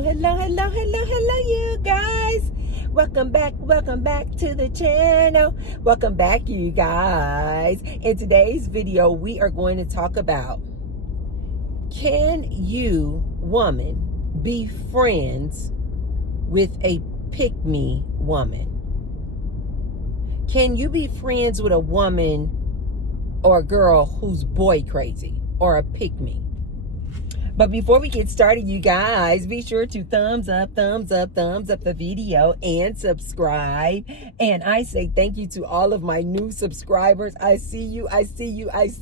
Hello, you guys. Welcome back to the channel. Welcome back, you guys. In today's video, we are going to talk about, can you, woman, be friends with a pick-me woman? Can you be friends with a woman or a girl who's boy crazy or a pick-me? But before we get started, you guys, be sure to thumbs up the video and subscribe. And I say thank you to all of my new subscribers. I see you. Thank you. And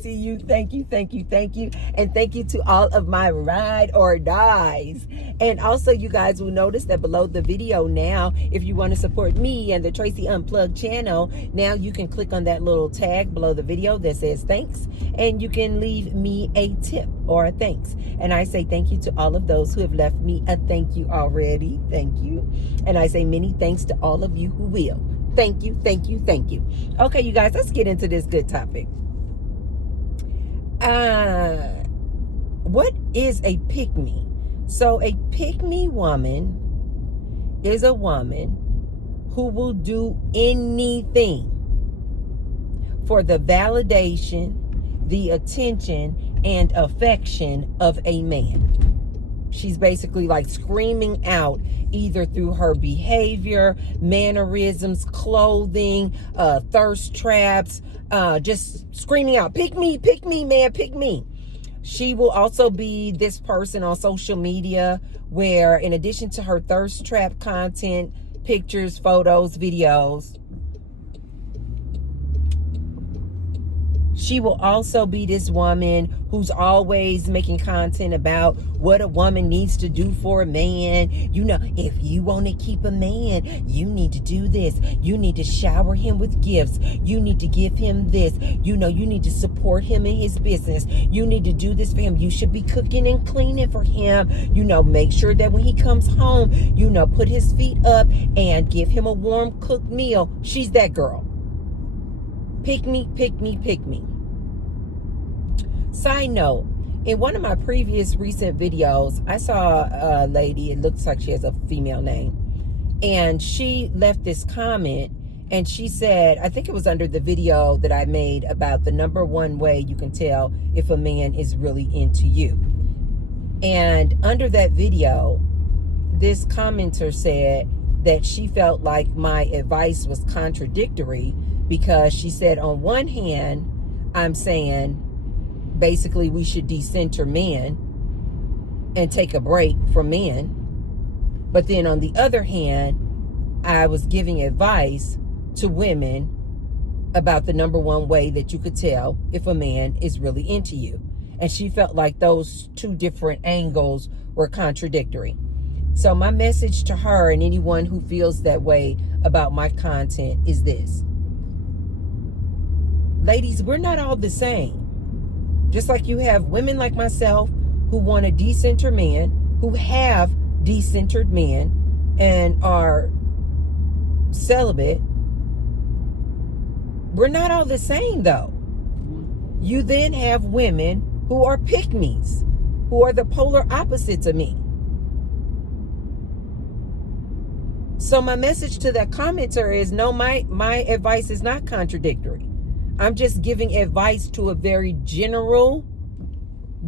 thank you to all of my ride or dies. And also, you guys will notice that below the video now, if you want to support me and the Tracy Unplugged channel, now you can click on that little tag below the video that says thanks. And you can leave me a tip or a thanks. And I say thank you to all of those who have left me a thank you already. Thank you. And I say many thanks to all of you who will. Thank you. Okay, you guys, let's get into this good topic. What is a pick-me? So a pick-me woman is a woman who will do anything for the validation, the attention, and affection of a man. She's basically like screaming out either through her behavior, mannerisms, clothing, thirst traps, just screaming out, pick me, man, pick me. She will also be this person on social media where, in addition to her thirst trap content, pictures, photos, videos, she will also be this woman who's always making content about what a woman needs to do for a man. You know, if you want to keep a man, you need to do this. You need to shower him with gifts. You need to give him this. You know, you need to support him in his business. You need to do this for him. You should be cooking and cleaning for him. You know, make sure that when he comes home, you know, put his feet up and give him a warm cooked meal. She's that girl. Pick me. Side note, in one of my previous recent videos, I saw a lady, it looks like she has a female name, and she left this comment, and she said, I think it was under the video that I made about the number one way you can tell if a man is really into you. And under that video, this commenter said that she felt like my advice was contradictory, because she said, on one hand, I'm saying basically we should decenter men and take a break from men. But then on the other hand, I was giving advice to women about the number one way that you could tell if a man is really into you. And she felt like those two different angles were contradictory. So my message to her and anyone who feels that way about my content is this. Ladies, we're not all the same. Just like you have women like myself who want a decenter man, who have decentered men and are celibate. We're not all the same, though. You then have women who are pick-me's, who are the polar opposites of me. So my message to that commenter is, no, my advice is not contradictory. I'm just giving advice to a very general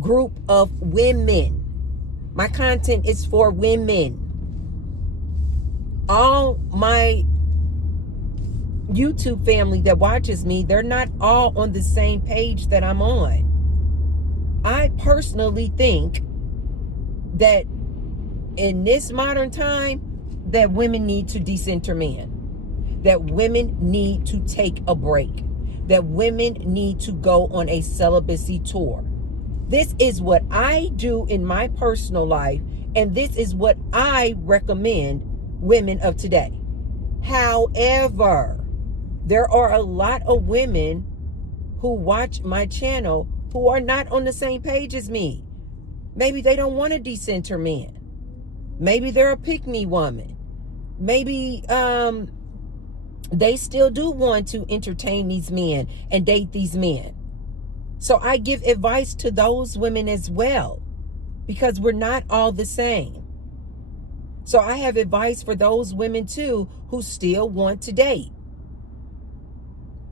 group of women. My content is for women. All my YouTube family that watches me, they're not all on the same page that I'm on. I personally think that in this modern time, that women need to decenter men. That women need to take a break. That women need to go on a celibacy tour. This is what I do in my personal life, and this is what I recommend women of today. However, there are a lot of women who watch my channel who are not on the same page as me. Maybe they don't want a decenter man. Maybe they're a pick-me woman. Maybe they still do want to entertain these men and date these men. So I give advice to those women as well, because we're not all the same. So I have advice for those women too who still want to date.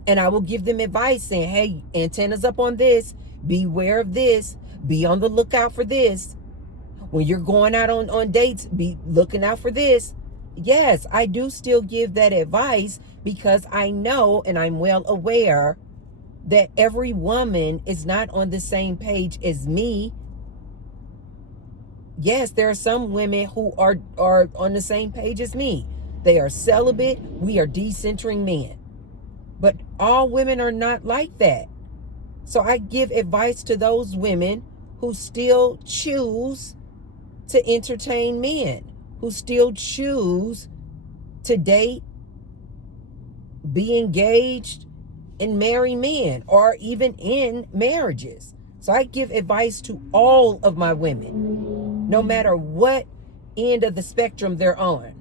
And I will give them advice saying, hey, antennas up on this, beware of this, be on the lookout for this. When you're going out on dates, be looking out for this. Yes, I do still give that advice because I know and I'm well aware that every woman is not on the same page as me. Yes, there are some women who are on the same page as me. They are celibate. We are decentering men. But all women are not like that. So I give advice to those women who still choose to entertain men, who still choose to date, be engaged, and marry men, or even in marriages. So I give advice to all of my women, no matter what end of the spectrum they're on,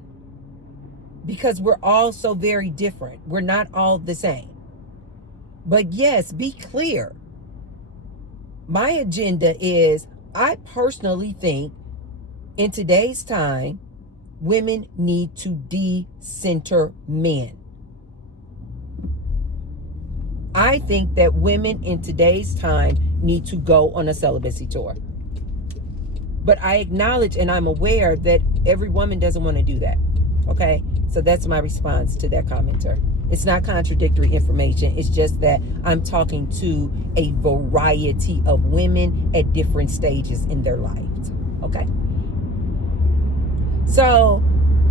because we're all so very different. We're not all the same. But yes, be clear. My agenda is, I personally think in today's time, women need to de-center men. I think that women in today's time need to go on a celibacy tour. But I acknowledge and I'm aware that every woman doesn't want to do that. Okay? So that's my response to that commenter. It's not contradictory information. It's just that I'm talking to a variety of women at different stages in their lives. Okay? So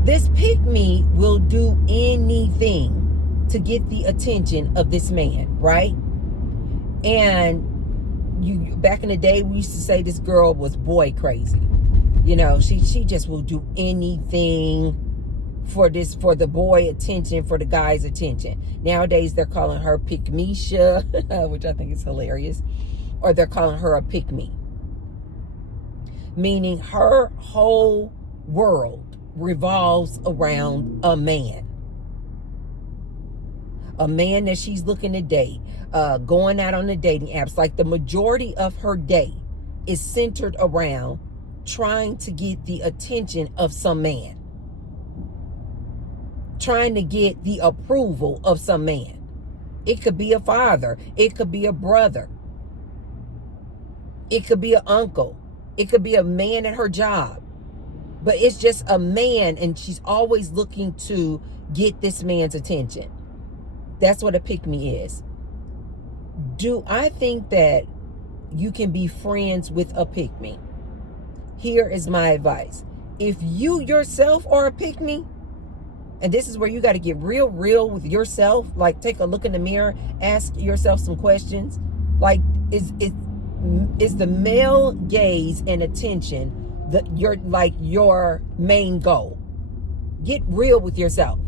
this pick-me will do anything to get the attention of this man, right? And you, back in the day, we used to say this girl was boy crazy. You know, she just will do anything for the boy attention, for the guy's attention. Nowadays, they're calling her pick-me-sha, which I think is hilarious. Or they're calling her a pick-me. Meaning her whole world revolves around a man. A man that she's looking to date, going out on the dating apps. Like the majority of her day is centered around trying to get the attention of some man. Trying to get the approval of some man. It could be a father. It could be a brother. It could be an uncle. It could be a man at her job. But it's just a man, and she's always looking to get this man's attention. That's what a pick-me is. Do I think that you can be friends with a pick-me? Here is my advice. If you yourself are a pick-me, and this is where you got to get real with yourself, like take a look in the mirror, ask yourself some questions. Like, is the male gaze and attention your main goal? Get real with yourself.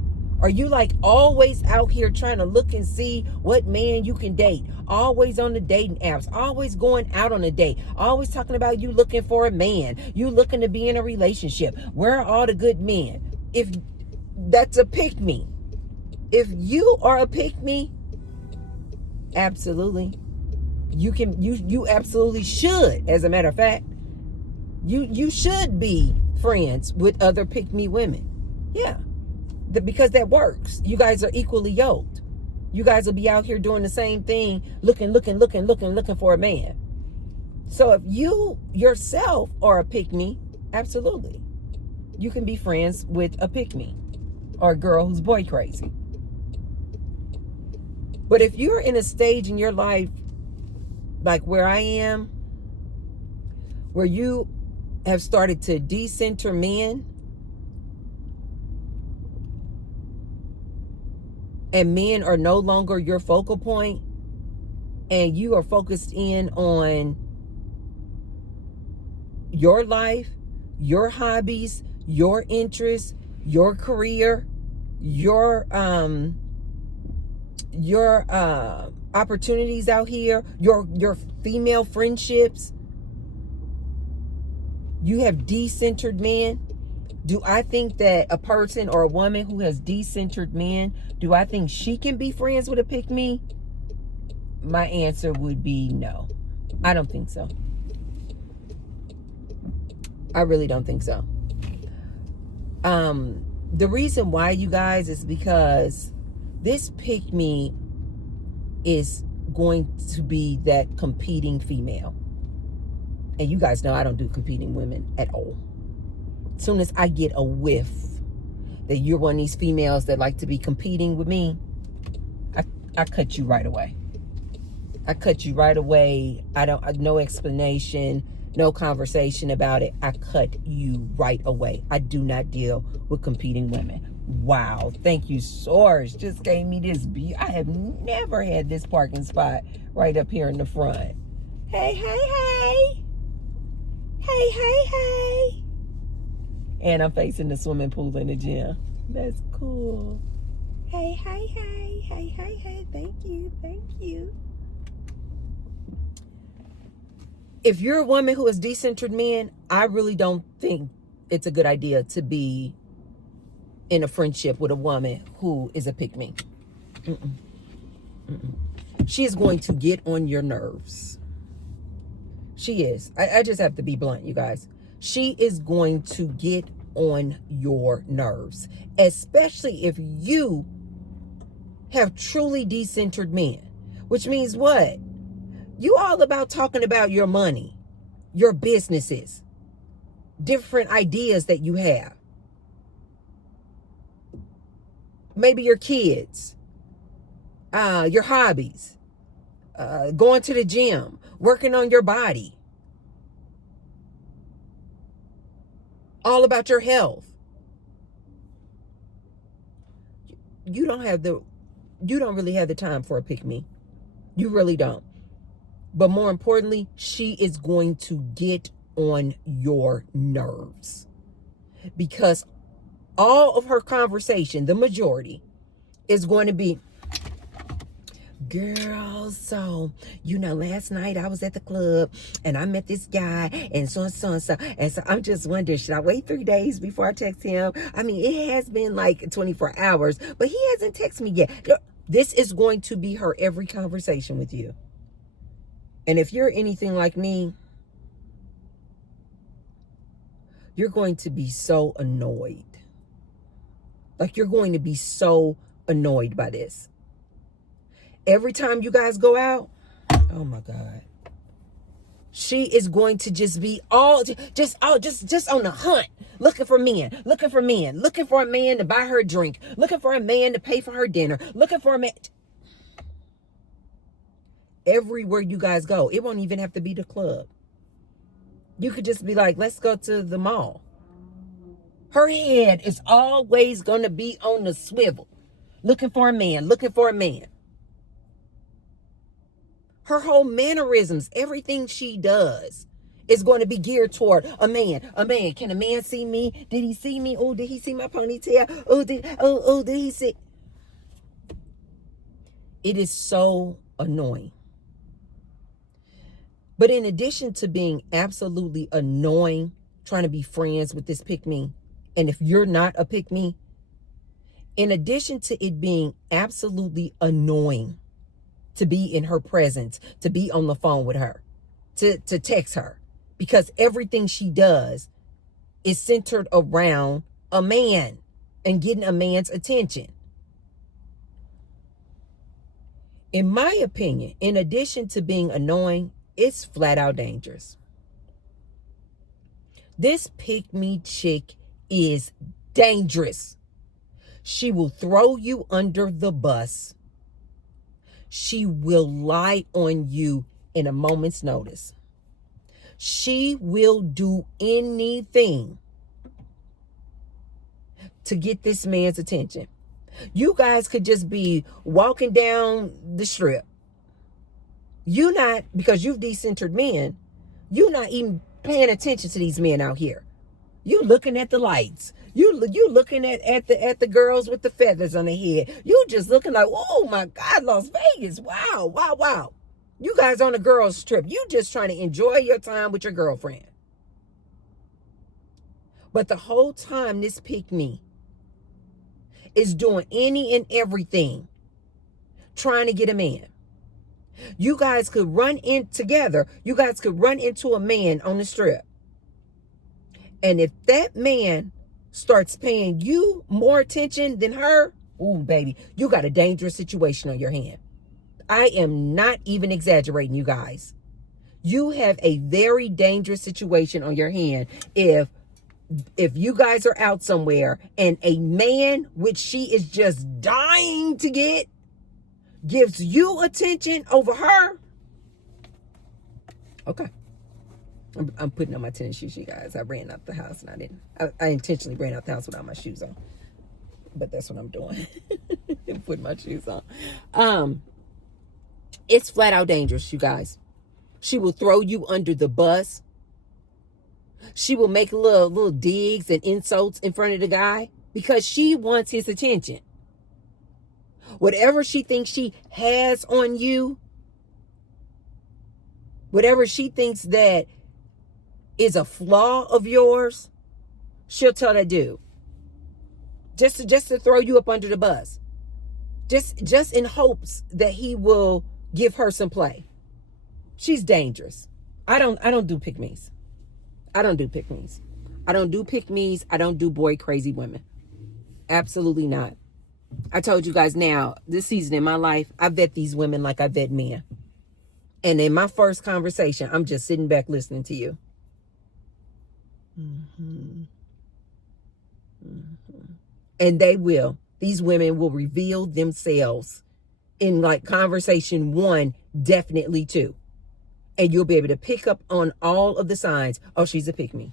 Are you like always out here trying to look and see what man you can date? Always on the dating apps, always going out on a date, always talking about you looking for a man, you looking to be in a relationship. Where are all the good men? If that's a pick me. If you are a pick me, absolutely. You absolutely should. As a matter of fact, you should be friends with other pick me women. Yeah. Because that works. You guys are equally yoked. You guys will be out here doing the same thing, looking for a man. So if you yourself are a pick me, absolutely. You can be friends with a pick me or a girl who's boy crazy. But if you're in a stage in your life like where I am, where you have started to decenter men, and men are no longer your focal point, and you are focused in on your life, your hobbies, your interests, your career, your opportunities out here, your female friendships, you have decentered men. Do I think that a person or a woman who has decentered men, do I think she can be friends with a pick-me? My answer would be no. I don't think so. I really don't think so. The reason why, you guys, is because this pick me is going to be that competing female. And you guys know I don't do competing women at all. As soon as I get a whiff that you're one of these females that like to be competing with me, I cut you right away. I cut you right away. No explanation, no conversation about it. I cut you right away. I do not deal with competing women. Wow. Thank you, Source. Just gave me this I have never had this parking spot right up here in the front. Hey, hey, hey. Hey, hey, hey. And I'm facing the swimming pool in the gym. That's cool. Hey, hey, hey. Hey, hey, hey. Thank you. Thank you. If you're a woman who has decentered men, I really don't think it's a good idea to be in a friendship with a woman who is a pick-me. She is going to get on your nerves. She is. I just have to be blunt, you guys. She is going to get on your nerves, especially if you have truly decentered men, which means what? You all about talking about your money, your businesses, different ideas that you have. Maybe your kids, your hobbies, going to the gym, working on your body. All about your health. You don't really have the time for a pick-me. You really don't. But more importantly, she is going to get on your nerves. Because all of her conversation, the majority, is going to be, girl, so, last night I was at the club and I met this guy and so and so and so. And so I'm just wondering, should I wait 3 days before I text him? I mean, it has been like 24 hours, but he hasn't texted me yet. This is going to be her every conversation with you. And if you're anything like me, you're going to be so annoyed. Like, you're going to be so annoyed by this. Every time you guys go out, oh my God, she is going to just be just on the hunt, looking for men, looking for a man to buy her a drink, looking for a man to pay for her dinner, looking for a man. Everywhere you guys go, it won't even have to be the club. You could just be like, let's go to the mall. Her head is always going to be on the swivel, looking for a man, looking for a man. Her whole mannerisms, everything she does is going to be geared toward a man. A man. Can a man see me? Did he see me? Oh, did he see my ponytail? Oh, did he see? It is so annoying. But in addition to being absolutely annoying, trying to be friends with this pick-me, and if you're not a pick-me, in addition to it being absolutely annoying to be in her presence, to be on the phone with her, to text her, because everything she does is centered around a man and getting a man's attention. In my opinion, in addition to being annoying, it's flat out dangerous. This pick-me chick is dangerous. She will throw you under the bus. She will lie on you in a moment's notice. She will do anything to get this man's attention. You guys could just be walking down the strip. You not, because you've decentered men, you not even paying attention to these men out here. You looking at the lights. You looking at the girls with the feathers on their head. You just looking like, oh my God, Las Vegas. Wow, wow, wow. You guys on a girls trip. You just trying to enjoy your time with your girlfriend. But the whole time this pick-me is doing any and everything trying to get a man. You guys could run in together. You guys could run into a man on the strip. And if that man starts paying you more attention than her, ooh, baby, you got a dangerous situation on your hand. I am not even exaggerating, you guys. You have a very dangerous situation on your hand if you guys are out somewhere and a man, which she is just dying to get, gives you attention over her. Okay. I'm putting on my tennis shoes, you guys. I ran out the house and I intentionally ran out the house without my shoes on. But that's what I'm doing. Putting my shoes on. It's flat out dangerous, you guys. She will throw you under the bus. She will make little digs and insults in front of the guy because she wants his attention. Whatever she thinks she has on you, whatever she thinks that is a flaw of yours, she'll tell that dude. Just to throw you up under the bus. Just in hopes that he will give her some play. She's dangerous. I don't do pick-me's. I don't do pick-me's. I don't do pick-me's. I don't do boy crazy women. Absolutely not. I told you guys now, this season in my life, I vet these women like I vet men. And in my first conversation, I'm just sitting back listening to you. And these women will reveal themselves in like conversation 1, definitely 2. And you'll be able to pick up on all of the signs. Oh, she's a pick-me.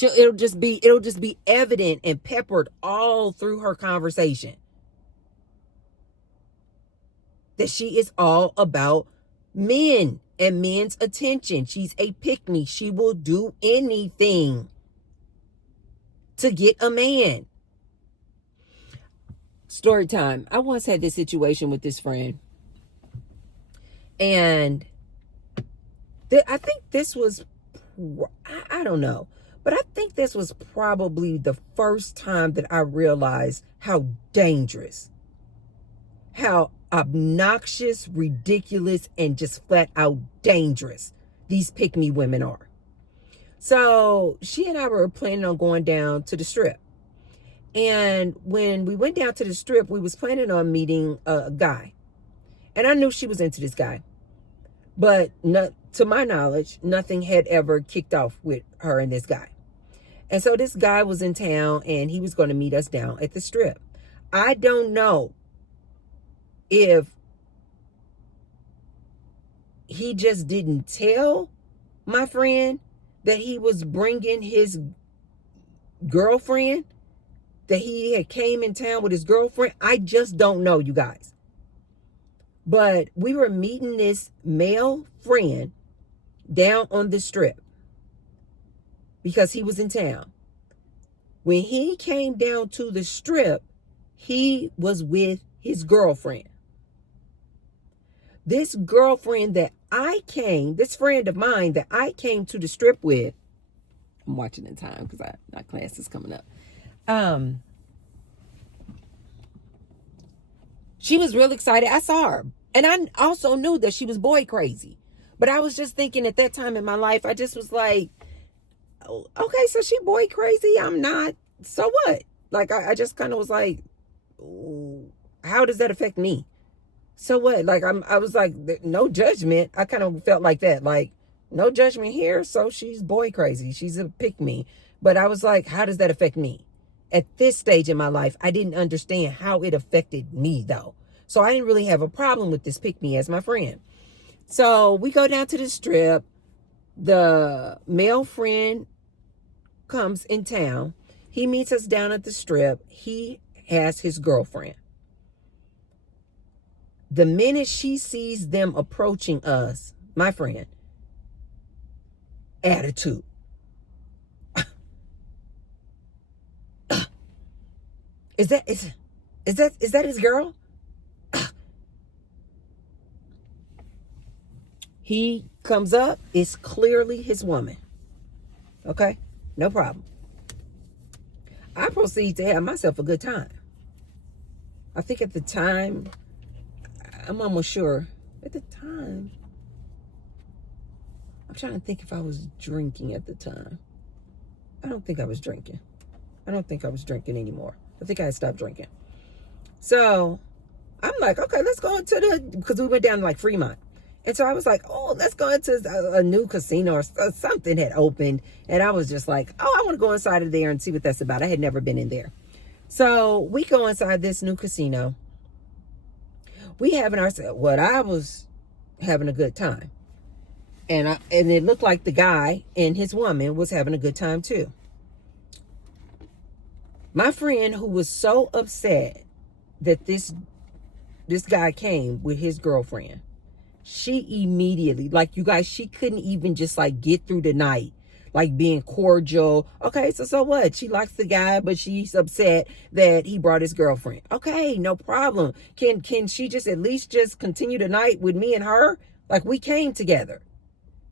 It'll just be evident and peppered all through her conversation that she is all about men and men's attention. She's a pick-me. She will do anything to get a man. Story time. I once had this situation with this friend. And I think this was, I don't know, but I think this was probably the first time that I realized how dangerous, how obnoxious, ridiculous, and just flat out dangerous these pick-me women are. So she and I were planning on going down to the Strip. And when we went down to the Strip, we was planning on meeting a guy. And I knew she was into this guy. But to my knowledge, nothing had ever kicked off with her and this guy. And so this guy was in town and he was going to meet us down at the Strip. I don't know if he just didn't tell my friend that he was bringing his girlfriend, that he had came in town with his girlfriend. I just don't know, you guys. But we were meeting this male friend down on the Strip because he was in town. When he came down to the Strip, he was with his girlfriend. This girlfriend this friend of mine that I came to the Strip with, I'm watching in time because my class is coming up. She was real excited. I saw her. And I also knew that she was boy crazy. But I was just thinking at that time in my life, I just was like, oh, okay, so she boy crazy. I'm not. So what? Like, I just kind of was like, how does that affect me? So what? Like, I was like, no judgment. I kind of felt like that. Like, no judgment here. So she's boy crazy. She's a pick-me. But I was like, how does that affect me? At this stage in my life, I didn't understand how it affected me, though. So I didn't really have a problem with this pick-me as my friend. So we go down to the Strip. The male friend comes in town. He meets us down at the Strip. He has his girlfriend. The minute she sees them approaching us, my friend, attitude. Is that his girl? He comes up, it's clearly his woman. Okay? No problem. I proceed to have myself a good time. I think at the time, I'm almost sure, at the time, I'm trying to think if I was drinking at the time. I don't think I was drinking. I don't think I was drinking anymore. I think I had stopped drinking. So I'm like, okay, let's go into because we went down to like Fremont. And so I was like, oh, let's go into a new casino or something had opened. And I was just like, oh, I want to go inside of there and see what that's about. I had never been in there. So we go inside this new casino. We having ourselves, what I was having a good time. And it looked like the guy and his woman was having a good time too. My friend, who was so upset that this guy came with his girlfriend, she immediately, like, you guys, she couldn't even just like get through the night, like being cordial. Okay, so what? She likes the guy, but she's upset that he brought his girlfriend. Okay, no problem. Can she just at least just continue the night with me and her? Like, we came together.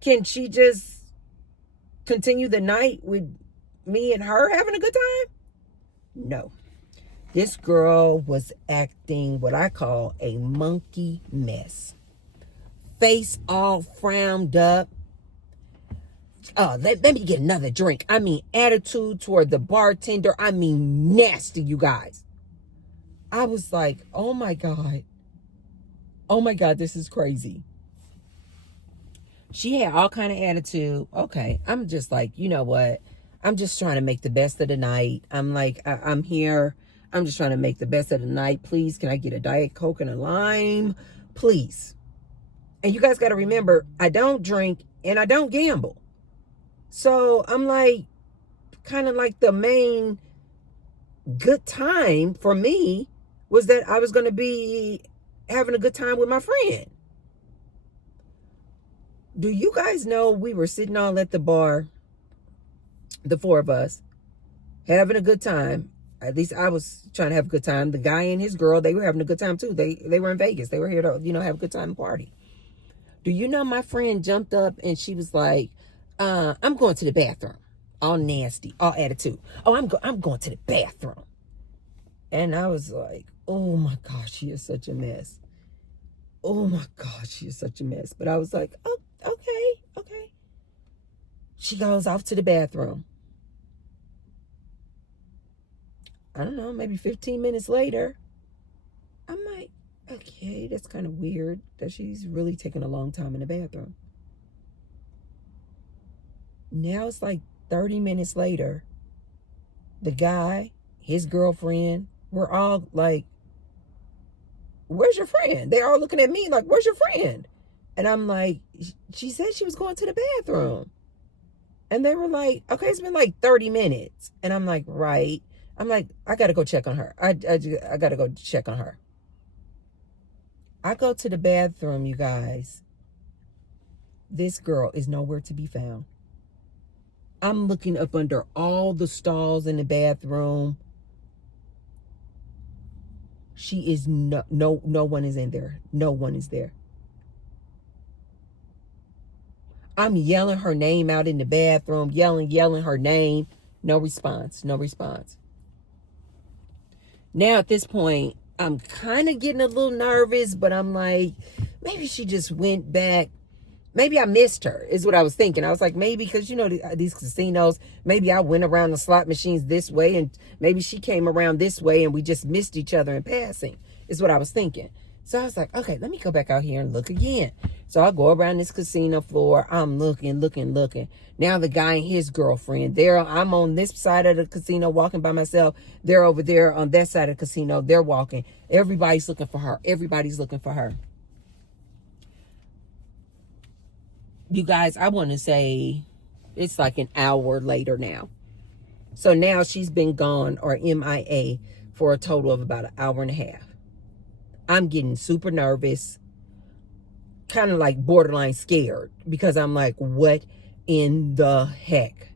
Can she just continue the night with me and her having a good time? No. This girl was acting what I call a monkey mess. Face all frowned up. Let me get another drink. I mean, attitude toward the bartender. I mean, nasty, you guys. I was like, oh my God. Oh my God, this is crazy. She had all kind of attitude. Okay, I'm just like, you know what? I'm just trying to make the best of the night. I'm like, I'm here. I'm just trying to make the best of the night. Please, can I get a Diet Coke and a lime? Please. And you guys got to remember, I don't drink and I don't gamble. So I'm like, kind of like the main good time for me was that I was going to be having a good time with my friend. Do you guys know we were sitting all at the bar, the four of us, having a good time. At least I was trying to have a good time. The guy and his girl, they were having a good time too. They were in Vegas. They were here to, have a good time and party. Do you know my friend jumped up and she was like, I'm going to the bathroom. All nasty, all attitude. Oh, I'm going to the bathroom. And I was like, oh my gosh, she is such a mess. Oh my gosh, she is such a mess. But I was like, oh, okay. She goes off to the bathroom. I don't know, maybe 15 minutes later, I'm like, okay, that's kind of weird that she's really taking a long time in the bathroom. Now it's like 30 minutes later, the guy, his girlfriend, we're all like, where's your friend? They're all looking at me like, where's your friend? And I'm like, she said she was going to the bathroom. And they were like, okay, it's been like 30 minutes. And I'm like, right. I'm like, I got to go check on her. I got to go check on her. I go to the bathroom, you guys. This girl is nowhere to be found. I'm looking up under all the stalls in the bathroom. She is no one is in there. No one is there. I'm yelling her name out in the bathroom, yelling her name. No response. Now at this point, I'm kind of getting a little nervous, but I'm like, maybe she just went back. Maybe I missed her, is what I was thinking. I was like, maybe because, these casinos, maybe I went around the slot machines this way and maybe she came around this way and we just missed each other in passing, is what I was thinking. So I was like, okay, let me go back out here and look again. So I go around this casino floor. I'm looking. Now the guy and his girlfriend, I'm on this side of the casino walking by myself. They're over there on that side of the casino. They're walking. Everybody's looking for her. You guys, I want to say it's like an hour later now. So now she's been gone or MIA for a total of about an hour and a half. I'm getting super nervous, kind of like borderline scared, because I'm like, what in the heck?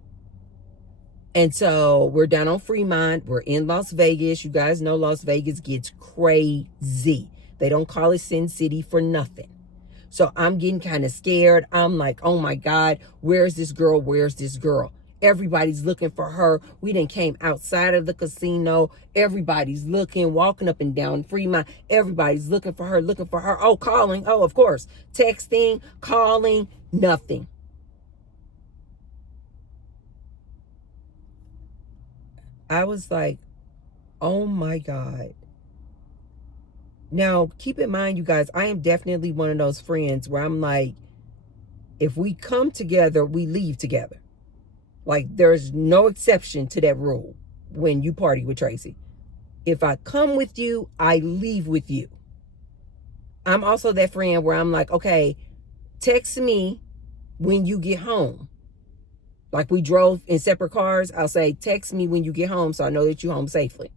And so we're down on Fremont. We're in Las Vegas. You guys know Las Vegas gets crazy. They don't call it Sin City for nothing. So I'm getting kind of scared. I'm like, oh my God, where's this girl? Everybody's looking for her. We done came outside of the casino. Everybody's looking, walking up and down Fremont. Everybody's looking for her. Oh, calling. Oh, of course. Texting, calling, nothing. I was like, oh my God. Now, keep in mind, you guys, I am definitely one of those friends where I'm like, if we come together, we leave together. Like, there's no exception to that rule when you party with Tracy. If I come with you, I leave with you. I'm also that friend where I'm like, okay, text me when you get home. Like, we drove in separate cars. I'll say, text me when you get home so I know that you're home safely.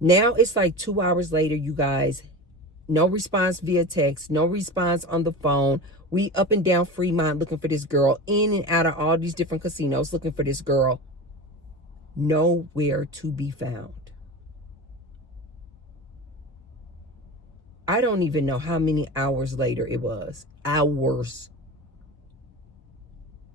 Now it's like 2 hours later, you guys. No response via text. No response on the phone. We up and down Fremont looking for this girl. In and out of all these different casinos looking for this girl. Nowhere to be found. I don't even know how many hours later it was. Hours.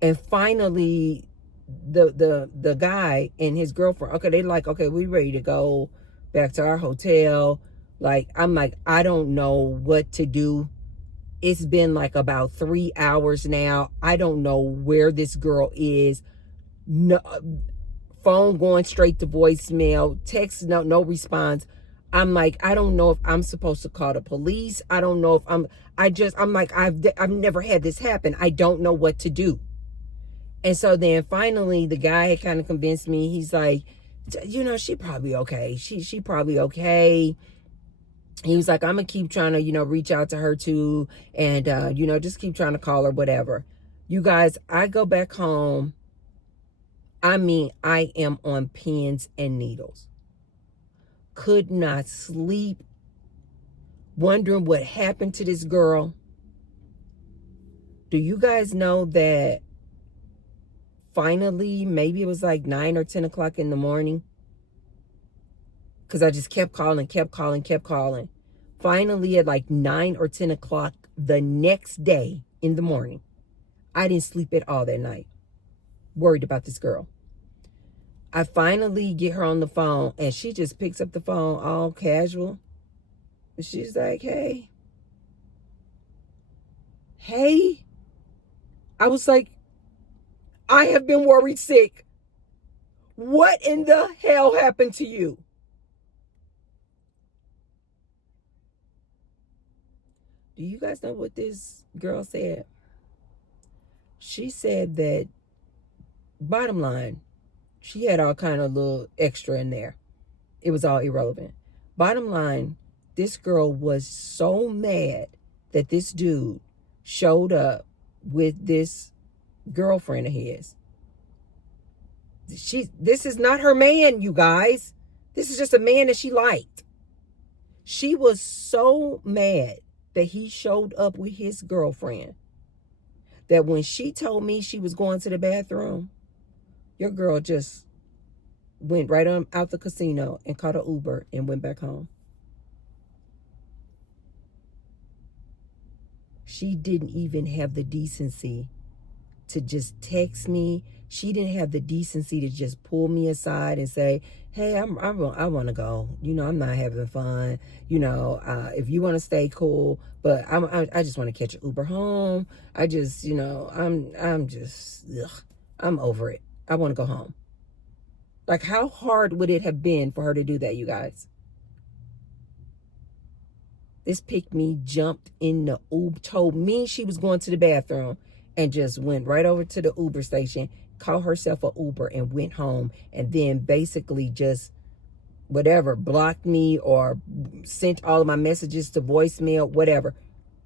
And finally, the guy and his girlfriend, okay, they like, okay, we ready to go back to our hotel. Like, I'm like, I don't know what to do. It's been like about 3 hours now. I don't know where this girl is. No, phone going straight to voicemail. Text, no response. I'm like, I don't know if I'm supposed to call the police. I don't know if I'm like, I've never had this happen. I don't know what to do. And so then finally the guy had kind of convinced me. He's like, you know, she probably okay. She probably okay. He was like, I'm gonna keep trying to, you know, reach out to her too, and you know, just keep trying to call her, whatever. You guys, I go back home. I mean, I am on pins and needles. Could not sleep, wondering what happened to this girl. Do you guys know that finally, maybe it was like 9 or 10 o'clock in the morning, because I just kept calling. Finally, at like 9 or 10 o'clock the next day in the morning, I didn't sleep at all that night, worried about this girl. I finally get her on the phone, and she just picks up the phone all casual. And she's like, hey. I was like, I have been worried sick. What in the hell happened to you? Do you guys know what this girl said? She said that, bottom line, she had all kind of little extra in there. It was all irrelevant. Bottom line, this girl was so mad that this dude showed up with this girlfriend of his. This is not her man, you guys. This is just a man that she liked. She was so mad that he showed up with his girlfriend that when she told me she was going to the bathroom, your girl just went right on out the casino and caught an Uber and went back home. She didn't even have the decency to just text me. She didn't have the decency to just pull me aside and say, hey, I want to go. You know, I'm not having fun. You know, if you want to stay, cool. But I just want to catch an Uber home. I just, you know, I'm over it. I want to go home. Like, how hard would it have been for her to do that, you guys? This pick me jumped in the Uber, told me she was going to the bathroom, and just went right over to the Uber station, called herself an Uber, and went home. And then basically just whatever, blocked me or sent all of my messages to voicemail, whatever,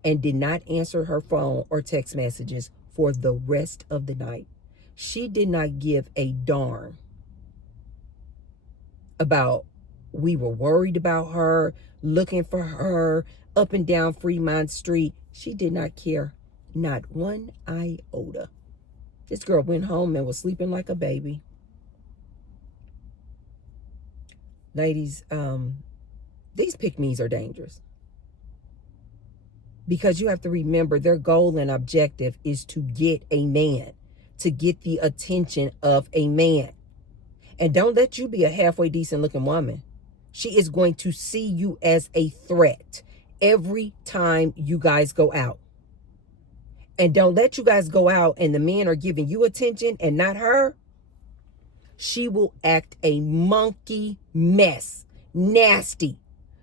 and did not answer her phone or text messages for the rest of the night. She did not give a darn about, we were worried about her, looking for her up and down Fremont Street. She did not care, not one iota. This girl went home and was sleeping like a baby. Ladies, these pick-me's are dangerous. Because you have to remember, their goal and objective is to get a man, to get the attention of a man. And don't let you be a halfway decent looking woman. She is going to see you as a threat every time you guys go out. And don't let you guys go out and the men are giving you attention and not her. she will act a monkey mess. Nasty.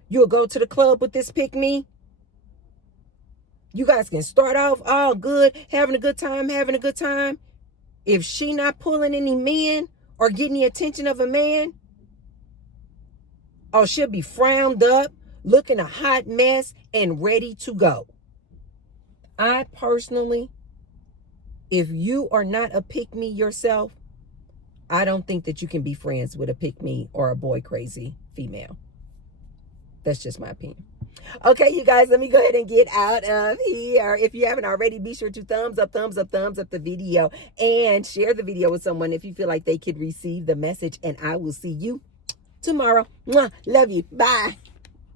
You'll go to the club with this pick me. You guys can start off all good, having a good time. If she not pulling any men or getting the attention of a man, oh, she'll be frowned up, looking a hot mess, and ready to go. I personally, if you are not a pick me yourself, I don't think that you can be friends with a pick me or a boy crazy female. That's just my opinion. Okay, you guys, let me go ahead and get out of here. If you haven't already, be sure to thumbs up the video and share the video with someone if you feel like they could receive the message. And I will see you tomorrow. Mwah. Love you. Bye.